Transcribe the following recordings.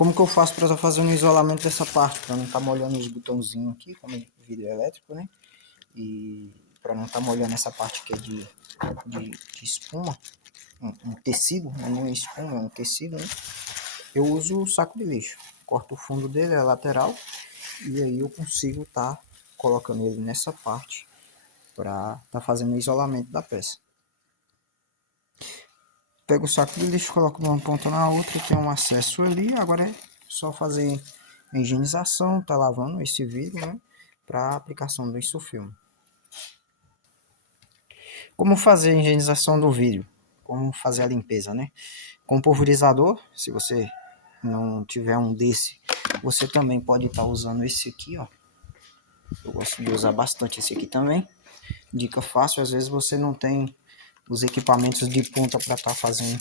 Como que eu faço para estar fazendo o isolamento dessa parte? Para não estar molhando os botãozinhos aqui, como vidro elétrico, né? E para não estar molhando essa parte que é de espuma, um tecido, né? Não é espuma, é um tecido, né? Eu uso o saco de lixo. Corto o fundo dele, a lateral, e aí eu consigo estar colocando ele nessa parte para estar fazendo o isolamento da peça. Pego o saco de lixo, coloco de uma ponta na outra, tem um acesso ali. Agora é só fazer a higienização, tá lavando esse vidro, né, para aplicação do insufilme. Como fazer a higienização do vidro? Como fazer a limpeza, né? Com pulverizador, se você não tiver um desse, você também pode estar usando esse aqui, ó. Eu gosto de usar bastante esse aqui também. Dica fácil, às vezes você não tem os equipamentos de ponta para estar fazendo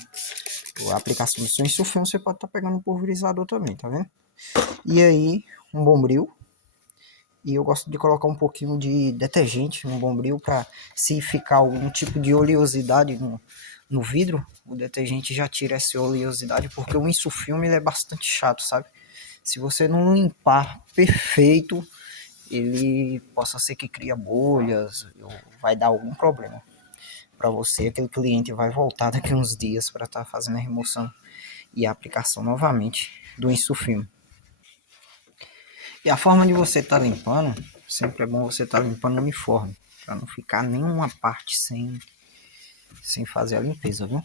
a aplicação do seu insufilme, você pode estar pegando um pulverizador também, tá vendo? E aí, um bombril. E eu gosto de colocar um pouquinho de detergente no bombril para, se ficar algum tipo de oleosidade no vidro, o detergente já tira essa oleosidade, porque o insufilme ele é bastante chato, sabe? Se você não limpar perfeito, ele possa ser que cria bolhas ou vai dar algum problema para você. Aquele cliente vai voltar daqui uns dias para estar fazendo a remoção e a aplicação novamente do insufilme. E a forma de você estar limpando, sempre é bom você estar limpando uniforme, para não ficar nenhuma parte sem fazer a limpeza, viu?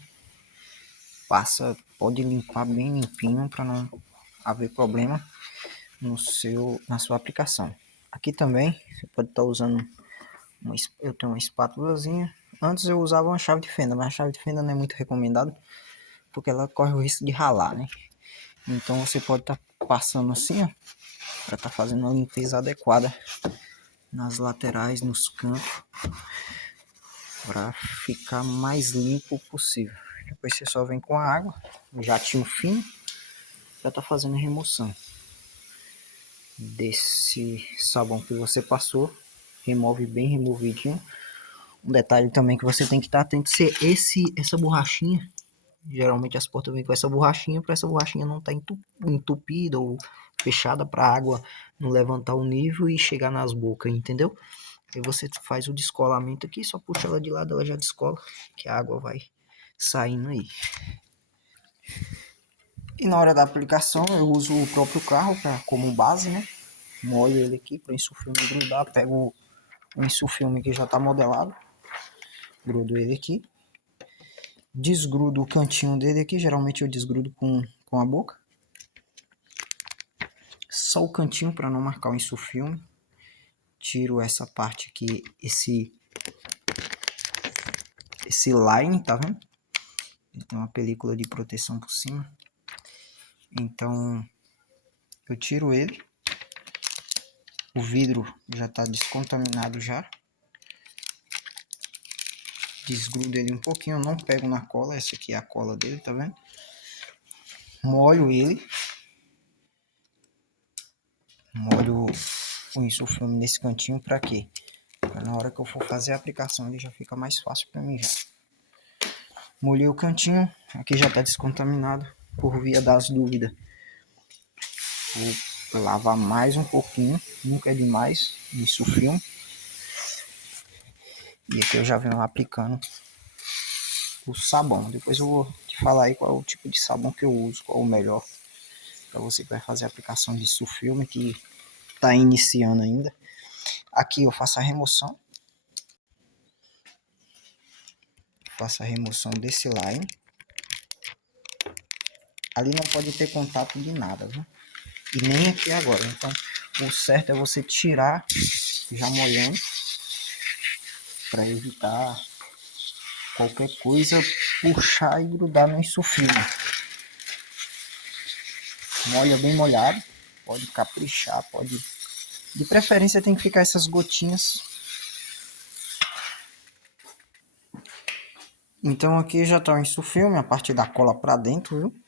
Pode limpar bem limpinho para não haver problema na sua aplicação. Aqui também você pode estar usando eu tenho uma espátulazinha. Antes eu usava uma chave de fenda, mas a chave de fenda não é muito recomendada porque ela corre o risco de ralar, né? Então você pode estar passando assim, ó, para estar fazendo uma limpeza adequada nas laterais, nos cantos, para ficar mais limpo possível. Depois você só vem com a água, um jatinho fino, para estar fazendo a remoção desse sabão que você passou. Remove bem removidinho. Um detalhe também que você tem que estar atento se essa borrachinha, geralmente as portas vêm com essa borrachinha, para essa borrachinha não estar entupida ou fechada, para a água não levantar o nível e chegar nas bocas, entendeu? Aí você faz o descolamento aqui, só puxa ela de lado, ela já descola, que a água vai saindo aí. E na hora da aplicação eu uso o próprio carro como base, né? Molho ele aqui para o insufilme grudar, pego o insufilme que já está modelado, grudo ele aqui, desgrudo o cantinho dele aqui, geralmente eu desgrudo com a boca, só o cantinho para não marcar o insufilme, tiro essa parte aqui, esse line, tá vendo? Ele tem uma película de proteção por cima, então eu tiro ele, o vidro já está descontaminado já, desgrudo ele um pouquinho, eu não pego na cola, essa aqui é a cola dele, tá vendo? Molho o insufilme nesse cantinho, para quê? Pra na hora que eu for fazer a aplicação ele já fica mais fácil para mim já. Molhei o cantinho, aqui já está descontaminado, por via das dúvidas. Vou lavar mais um pouquinho, nunca é demais, insufilme. E aqui eu já venho aplicando o sabão. Depois eu vou te falar aí qual é o tipo de sabão que eu uso, qual é o melhor para você que vai fazer a aplicação de sulfilme, que está iniciando ainda. Aqui eu faço a remoção. Faço a remoção desse line. Ali não pode ter contato de nada, viu? E nem aqui agora. Então o certo é você tirar já molhando, para evitar qualquer coisa puxar e grudar no insufilme. Molha bem molhado, pode caprichar, pode. De preferência tem que ficar essas gotinhas. Então aqui já está o insufilme, a parte da cola para dentro, viu?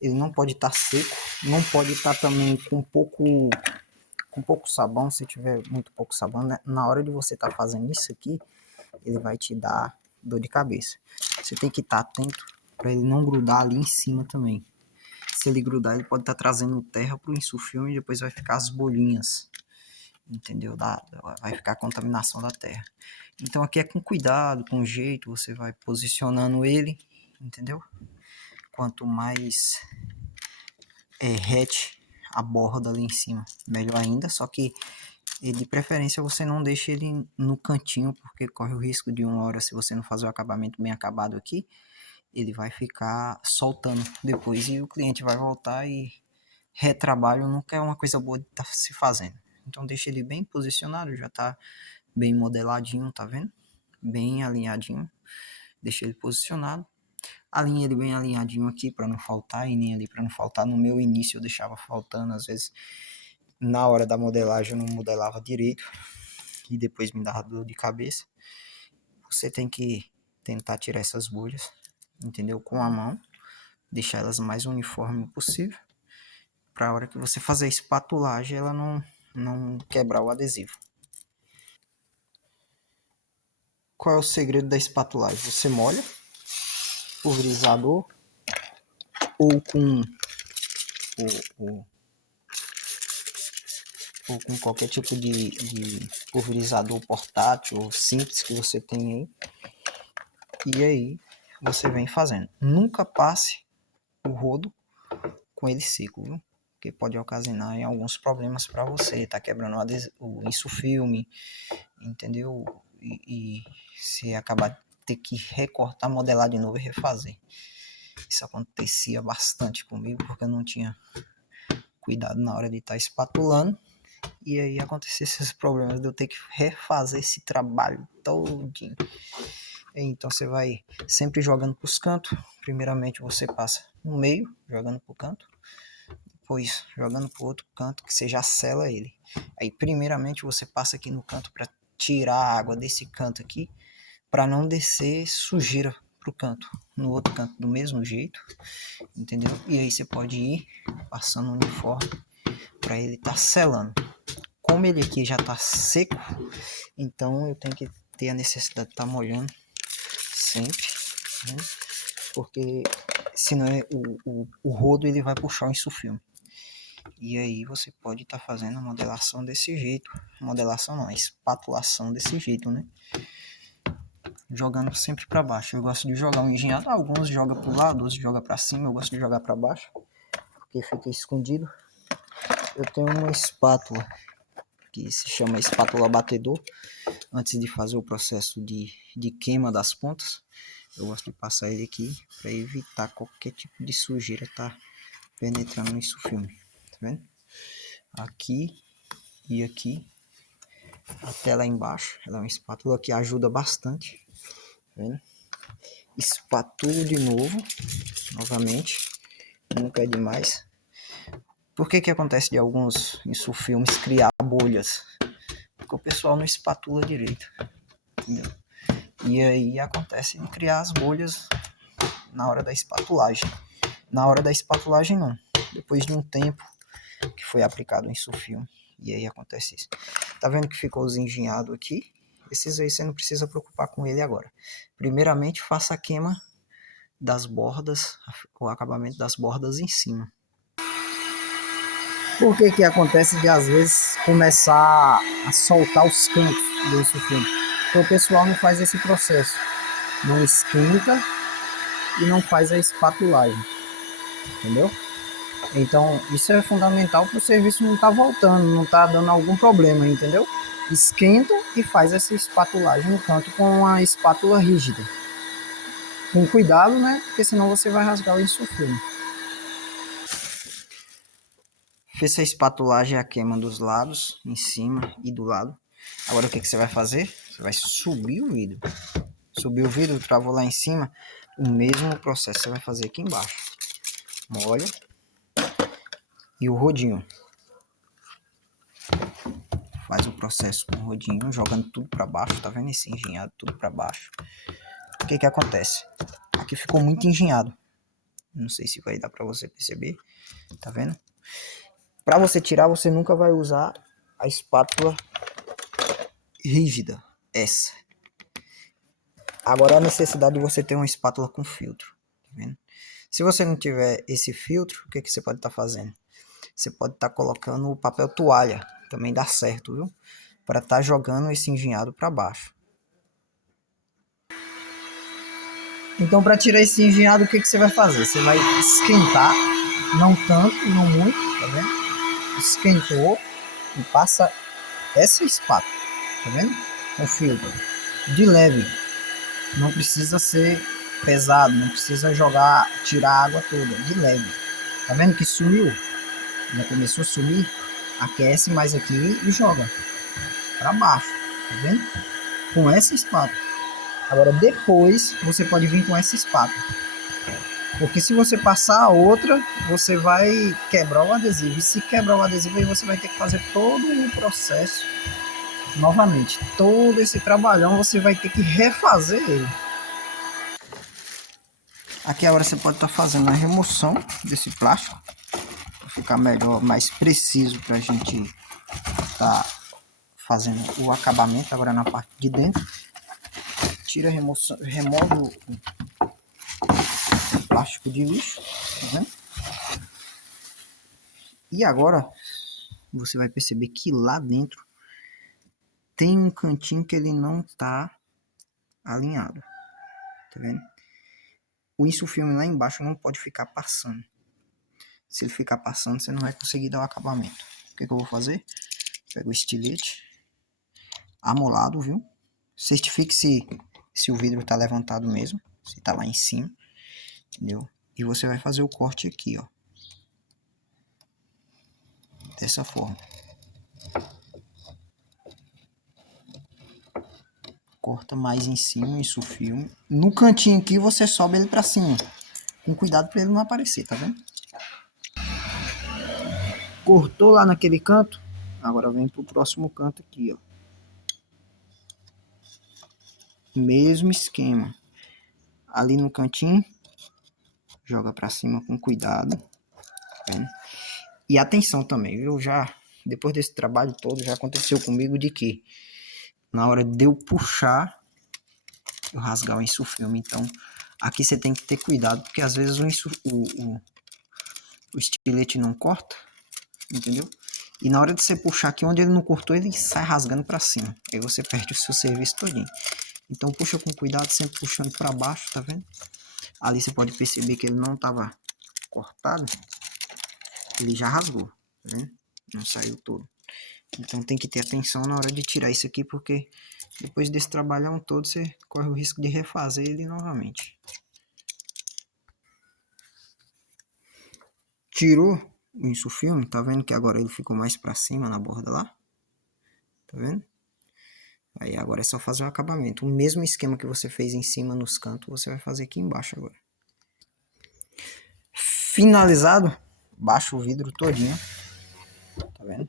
Ele não pode estar seco, não pode estar também com pouco sabão. Se tiver muito pouco sabão, né? Na hora de você estar fazendo isso aqui, ele vai te dar dor de cabeça. Você tem que estar atento para ele não grudar ali em cima também. Se ele grudar, ele pode estar trazendo terra pro insufilme e depois vai ficar as bolinhas, entendeu? Vai ficar a contaminação da terra. Então aqui é com cuidado, com jeito, você vai posicionando ele, entendeu? Quanto mais rete a borda ali em cima, melhor ainda, só que de preferência você não deixe ele no cantinho, porque corre o risco de uma hora, se você não fazer o acabamento bem acabado aqui, ele vai ficar soltando depois e o cliente vai voltar e retrabalho nunca é uma coisa boa de estar se fazendo. Então deixa ele bem posicionado, já tá bem modeladinho, tá vendo? Bem alinhadinho. Deixa ele posicionado. Alinha ele bem alinhadinho aqui para não faltar e nem ali para não faltar. No meu início eu deixava faltando, às vezes na hora da modelagem eu não modelava direito e depois me dava dor de cabeça. Você tem que tentar tirar essas bolhas, entendeu? Com a mão, deixar elas mais uniforme possível, para a hora que você fazer a espatulagem ela não quebrar o adesivo. Qual é o segredo da espatulagem? Você molha pulverizador ou com o ou com qualquer tipo de pulverizador portátil ou simples que você tem aí. E aí você vem fazendo. Nunca passe o rodo com ele seco, viu? Porque pode ocasionar em alguns problemas para você. Tá quebrando o insufilme, entendeu? E se acabar de ter que recortar, modelar de novo e refazer. Isso acontecia bastante comigo porque eu não tinha cuidado na hora de estar espatulando. E aí acontecia esses problemas de eu ter que refazer esse trabalho todinho. Então você vai sempre jogando para os cantos. Primeiramente você passa no meio, jogando para o canto. Depois jogando para o outro canto, que você já sela ele. Aí primeiramente você passa aqui no canto para tirar a água desse canto aqui, para não descer sujeira pro canto. No outro canto do mesmo jeito, entendeu? E aí você pode ir passando o uniforme para ele estar selando. Como ele aqui já tá seco, então eu tenho que ter a necessidade de estar molhando sempre, né? Porque senão o rodo ele vai puxar o insufilme. E aí você pode estar fazendo a modelação desse jeito. Modelação não, a espatulação desse jeito, né? Jogando sempre para baixo. Eu gosto de jogar um engenhado. Alguns jogam pro lado, outros jogam para cima. Eu gosto de jogar para baixo, porque fica escondido. Eu tenho uma espátula que se chama espátula batedor. Antes de fazer o processo de queima das pontas, eu gosto de passar ele aqui para evitar qualquer tipo de sujeira tá penetrando no insufilme. Tá vendo? Aqui e aqui até lá embaixo. Ela é uma espátula que ajuda bastante. Tá vendo? Espatulo de novo, novamente, nunca é demais. Por que acontece de alguns insufilmes criar bolhas? Porque o pessoal não espatula direito, entendeu? E aí acontece de criar as bolhas na hora da espatulagem. Na hora da espatulagem não, depois de um tempo que foi aplicado o insufilme. E aí acontece isso. Tá vendo que ficou os engenhados aqui? Esses aí você não precisa preocupar com ele agora. Primeiramente faça a queima das bordas, o acabamento das bordas em cima. Por que acontece de às vezes começar a soltar os cantos do insufilme? Porque o pessoal não faz esse processo, não esquenta e não faz a espatulagem, entendeu? Então isso é fundamental para o serviço não estar voltando, não estar dando algum problema, entendeu? Esquenta e faz essa espatulagem no canto com a espátula rígida. Com cuidado, né? Porque senão você vai rasgar o insufilme. Fez a espatulagem, a queima dos lados, em cima e do lado. Agora o que você vai fazer? Você vai subir o vidro. Subir o vidro, travou lá em cima. O mesmo processo você vai fazer aqui embaixo. Molha. E o rodinho. Faz o processo com o rodinho, jogando tudo para baixo. Tá vendo esse engenhado tudo para baixo? O que acontece? Aqui ficou muito engenhado. Não sei se vai dar para você perceber. Tá vendo? Para você tirar, você nunca vai usar a espátula rígida. Essa. Agora a necessidade de você ter uma espátula com filtro. vendo? Se você não tiver esse filtro, o que, que você pode estar fazendo? Você pode estar colocando o papel toalha, também dá certo, viu? Para estar jogando esse engenhado para baixo. Então, para tirar esse engenhado, o que, que você vai fazer? Você vai esquentar, não tanto, não muito, tá vendo? Esquentou e passa essa espátula, tá vendo? Com filtro de leve, não precisa ser pesado, não precisa jogar, tirar a água toda, de leve. Tá vendo que sumiu? Já começou a sumir, aquece mais aqui e joga para baixo, tá vendo? Com essa espátula. Agora depois você pode vir com essa espátula, porque se você passar a outra, você vai quebrar o adesivo, e se quebrar o adesivo aí você vai ter que fazer todo o processo novamente. Todo esse trabalhão você vai ter que refazer ele. Aqui agora você pode estar fazendo a remoção desse plástico para ficar melhor, mais preciso para a gente estar fazendo o acabamento agora na parte de dentro. Tira a remoção, remove o plástico de lixo, tá vendo? E agora você vai perceber que lá dentro tem um cantinho que ele não está alinhado, tá vendo? O insufilme lá embaixo não pode ficar passando. Se ele ficar passando, você não vai conseguir dar o acabamento. O que, que eu vou fazer? Pego o estilete amolado, viu? Certifique se o vidro está levantado mesmo, se está lá em cima, entendeu? E você vai fazer o corte aqui, ó. Dessa forma. Corta mais em cima, isso filme. No cantinho aqui você sobe ele para cima. Com cuidado para ele não aparecer, tá vendo? Cortou lá naquele canto, agora vem pro próximo canto aqui, ó. Mesmo esquema. Ali no cantinho, joga para cima com cuidado, tá vendo? E atenção também, viu? Já depois desse trabalho todo já aconteceu comigo de que na hora de eu puxar, eu rasgar o insufilme. Então, aqui você tem que ter cuidado, porque às vezes o estilete não corta, entendeu? E na hora de você puxar aqui, onde ele não cortou, ele sai rasgando para cima. Aí você perde o seu serviço todinho. Então, puxa com cuidado, sempre puxando para baixo, tá vendo? Ali você pode perceber que ele não estava cortado. Ele já rasgou, tá vendo? Não saiu todo. Então tem que ter atenção na hora de tirar isso aqui, porque depois desse trabalhão todo você corre o risco de refazer ele novamente. Tirou o insufilme, tá vendo que agora ele ficou mais para cima na borda lá? Tá vendo? Aí agora é só fazer o acabamento. O mesmo esquema que você fez em cima nos cantos, você vai fazer aqui embaixo agora. Finalizado, baixa o vidro todinho. Tá vendo?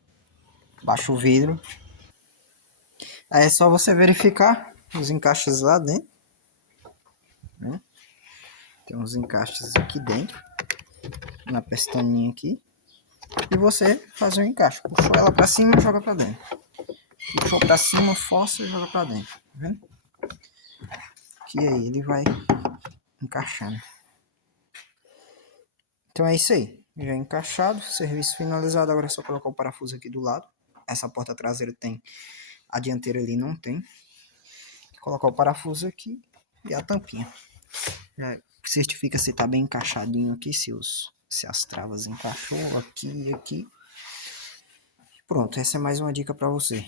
Baixa o vidro. Aí é só você verificar os encaixes lá dentro. Né? Tem uns encaixes aqui dentro. Na pestaninha aqui. E você faz o encaixe. Puxou ela pra cima e joga pra dentro. Puxou pra cima, força e joga pra dentro. Tá vendo? Que aí ele vai encaixando. Então é isso aí. Já encaixado. Serviço finalizado. Agora é só colocar o parafuso aqui do lado. Essa porta traseira tem. A dianteira ali não tem. Colocar o parafuso aqui. E a tampinha. Já certifica se tá bem encaixadinho aqui. Se as travas encaixou aqui e aqui. Pronto, essa é mais uma dica para você.